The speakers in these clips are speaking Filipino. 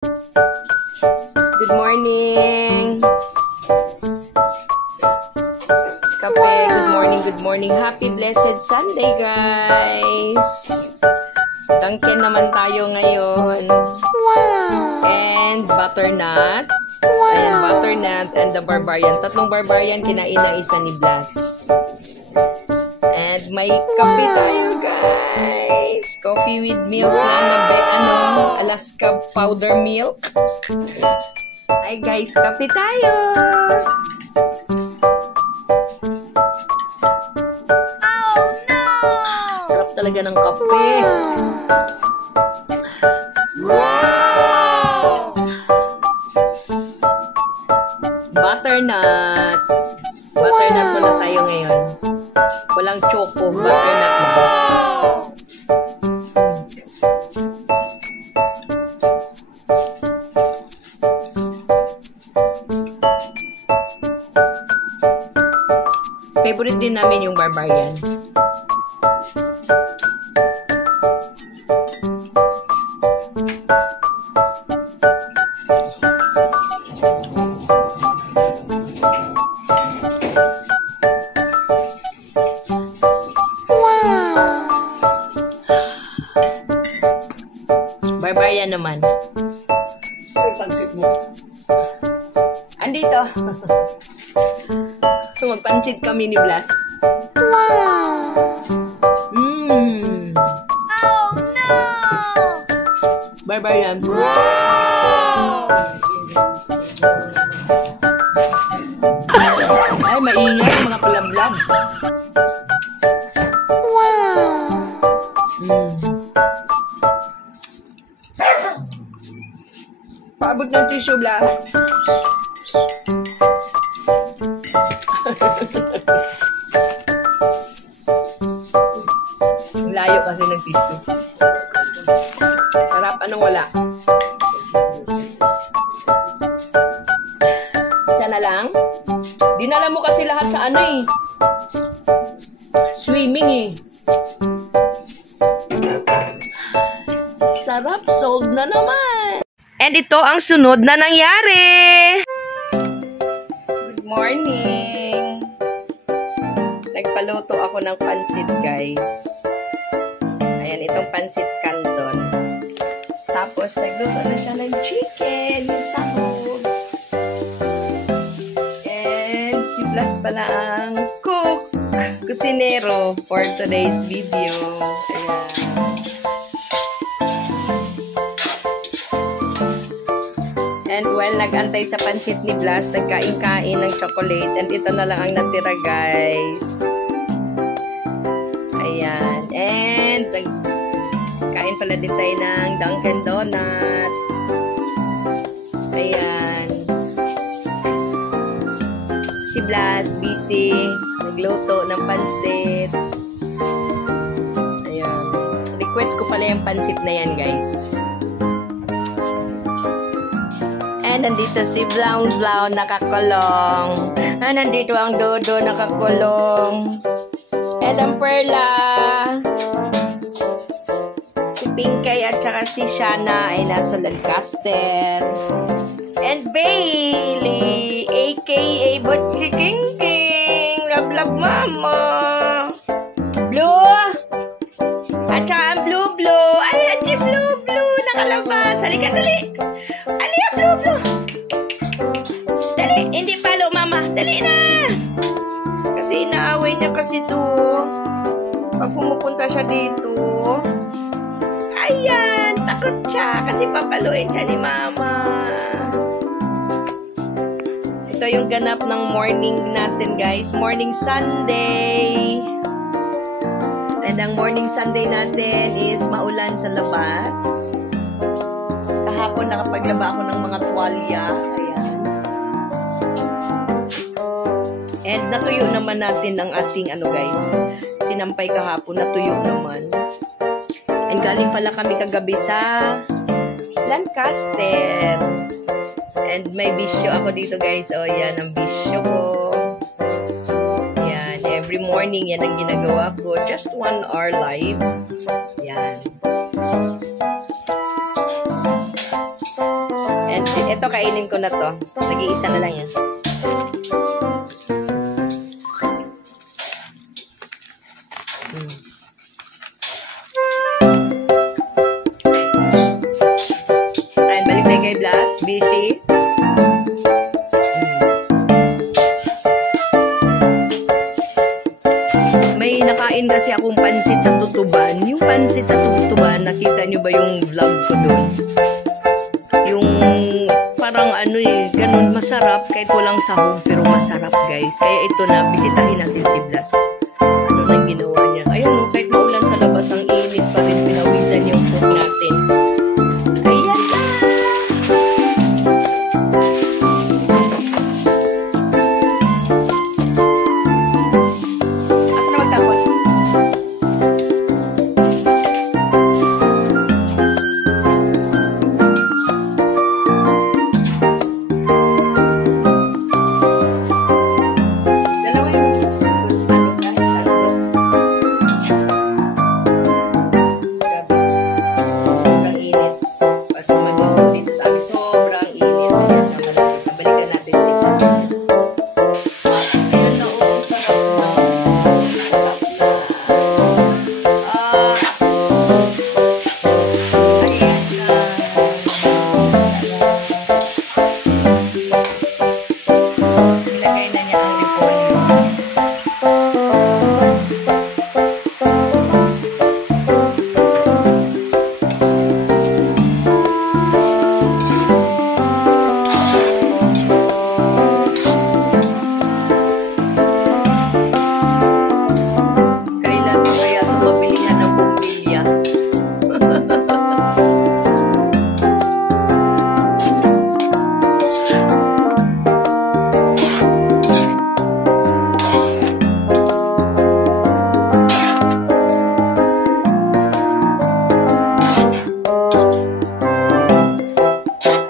Good morning. Kape, good morning. Happy blessed Sunday, guys. Dunkin naman tayo ngayon. Wow! And butternut. Wow! Ayan, butternut and the barbarian. Tatlong barbarian, kinain ng isa ni Blas. And may kape tayo, guys. Coffee with milk lang na Alaska powder milk. Ay, guys, kape tayo. Oh, no! Sarap talaga ng kape. Wow! Butternut. Butternut muna tayo ngayon. Walang choco. Butternut na. Favorite din namin yung barbarian. Barbarian naman. Ay, pansit mo. Andito. So, magpansit kami ni Blas. Wow! Mmm. Oh, no! Barbarian. Wow! Ay, maingay mga palablab. Wow! Paabot ng tissue, Blas. Layo kasi ng tissue. Sarap, anong wala? Isa na lang? Dinala mo kasi lahat sa ano eh. Swimming eh. Sarap, sold na naman. And ito ang sunod na nangyari. Good morning. Nagpaluto ako ng pansit, guys. Ayan, itong pansit canton. Tapos, nagluto na siya ng chicken, yung sahog. And si Blas pala ang cook, kusinero for today's video. Ayan. And while nag-antay sa pansit ni Blas, nagkain-kain ng chocolate. And ito na lang ang natira, guys. Ayan. And nagkain pala din tayo ng Dunkin Donut. Ayan. Si Blas, busy. Nagluto ng pansit. Ayan. Request ko pala yung pansit na yan, guys. And nandito si Brown nakakulong. And nandito ang Dodo nakakulong. And ang Perla. Si Pinkay at saka si Shana ay nasa Lancaster. And Bailey, aka Butchie King King. Love, love, mama. Blue. At saka ang Blue. Ay, at si Blue. Nakalabas. Halika, dali. Halika, Blue. Dali, hindi palo, mama. Dali na. Kasi inaaway niya kasi to. Pag pumupunta siya dito. Ayan, takot siya. Kasi papaluin siya ni mama. Ito yung ganap ng morning natin, guys. Morning Sunday. And ang morning Sunday natin is maulan sa labas. Kahapon nakapaglaba ako ng mga tuwalya. Ayan. And natuyo naman natin ang ating guys. Sinampay kahapon, natuyo naman. And galing pala kami kagabi sa Lancaster. And may bisyo ako dito, guys. O, yan ang bisyo ko. Yan. Every morning, yan ang ginagawa ko. Just 1 hour live. Yan. And ito, kainin ko na to. Nag-iisa na lang yan. Ayan, balik tayo kay Blas. Busy. May nakain kasi akong pansit sa tutuban. Yung pansit sa tutuban, nakita nyo ba yung vlog ko doon? Yung parang ano ganun masarap kahit walang sahog pero masarap guys. Kaya ito na, bisitahin natin si Blas. Ano nang ginawa niya? Ayun, kahit maulan sa labas, ang init pa rin, pinawisan yung food natin. Ayan na! Ako na magtapon. Dalawa yung ano guys, ano to? Sobrang init. Basta may bawang dito sa akin. Sobrang init. Ayan, nabalikan natin si Blas. Ayan na, oh, sarap na. Sarap na. Ayan na. Nilagay na niya ang repolyo. Kailan mo kaya ito mabilihan ng bumbilya? Ayan guys!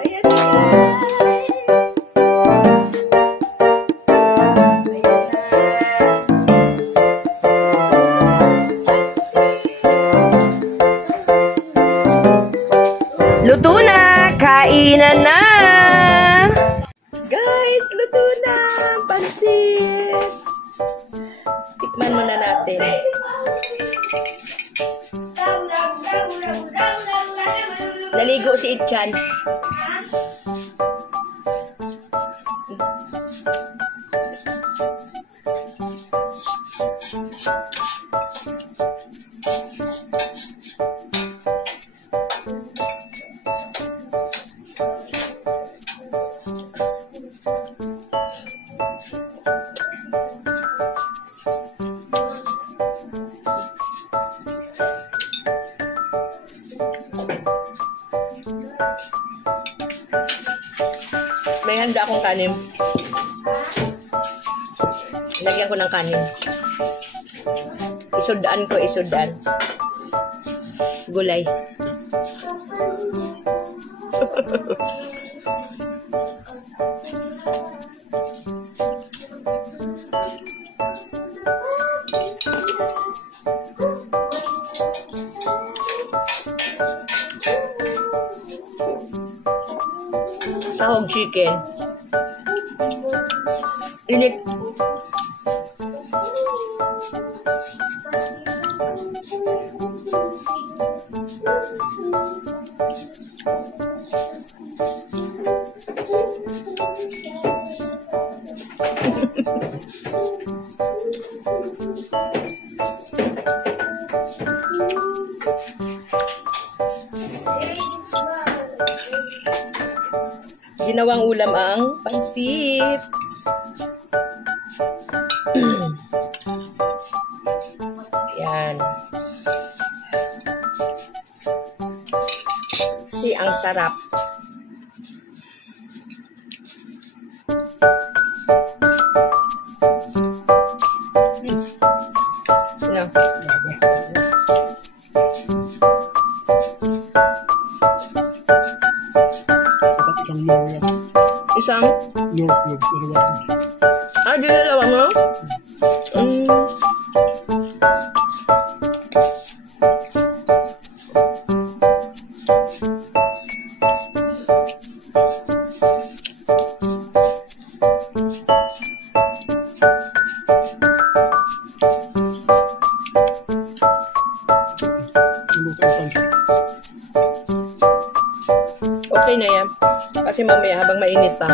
Ayan na! Luto na! Kainan na! Guys, luto na! Pansit! Tikman muna natin. Naligo si Itchan. May handa akong kanin. Lagyan ko ng kanin. Isudaan ko, isudaan. Gulay. Sahog chicken. Init. Ginawang ulam ang pansit. Yan. Si ang sarap. Sino? Isang? Ah, dinalawa mo? Okay na yan. Kasi mamaya habang mainit pa.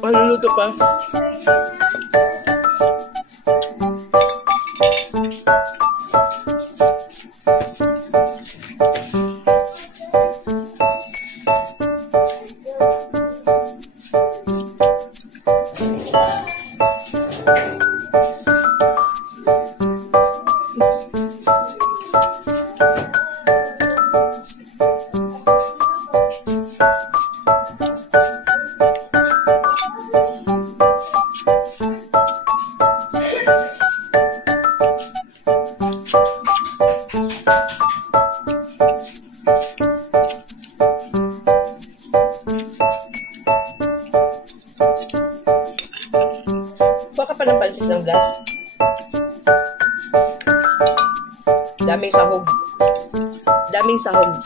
Maluluto pa. Baka pa ng pansit ng gas. Daming sahog. Daming sahog.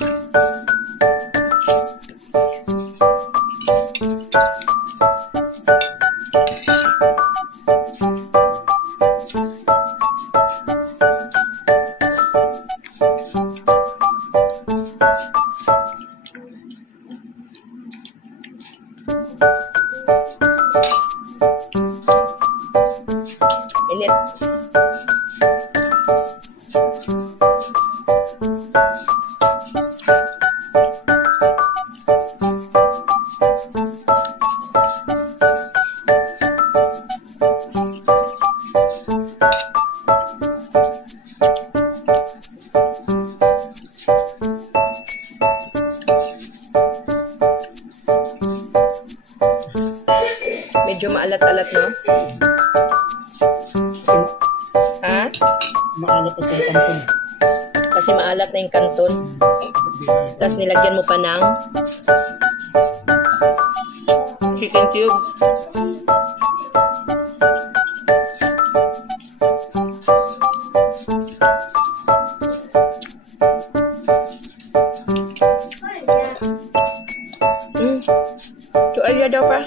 Init. Medyo maalat-alat, no? Ha? Maalat at yung kanton. Kasi maalat na yung kanton. Tapos nilagyan mo pa ng chicken cube. Tuwalya daw pa.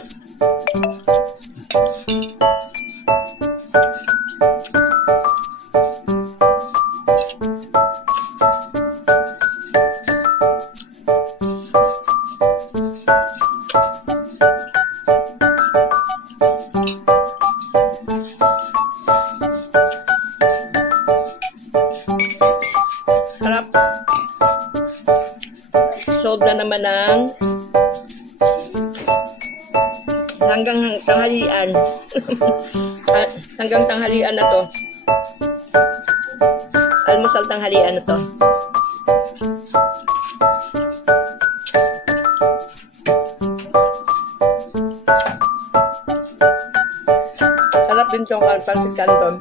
Harap. Solve na naman ng hanggang tanghalian. Hanggang tanghalian na to. Almusal tanghalian na to. Harap din siyang pansit canton.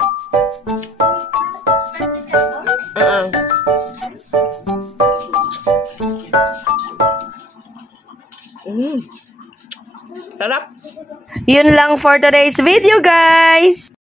Sarap. Yun lang for today's video, guys.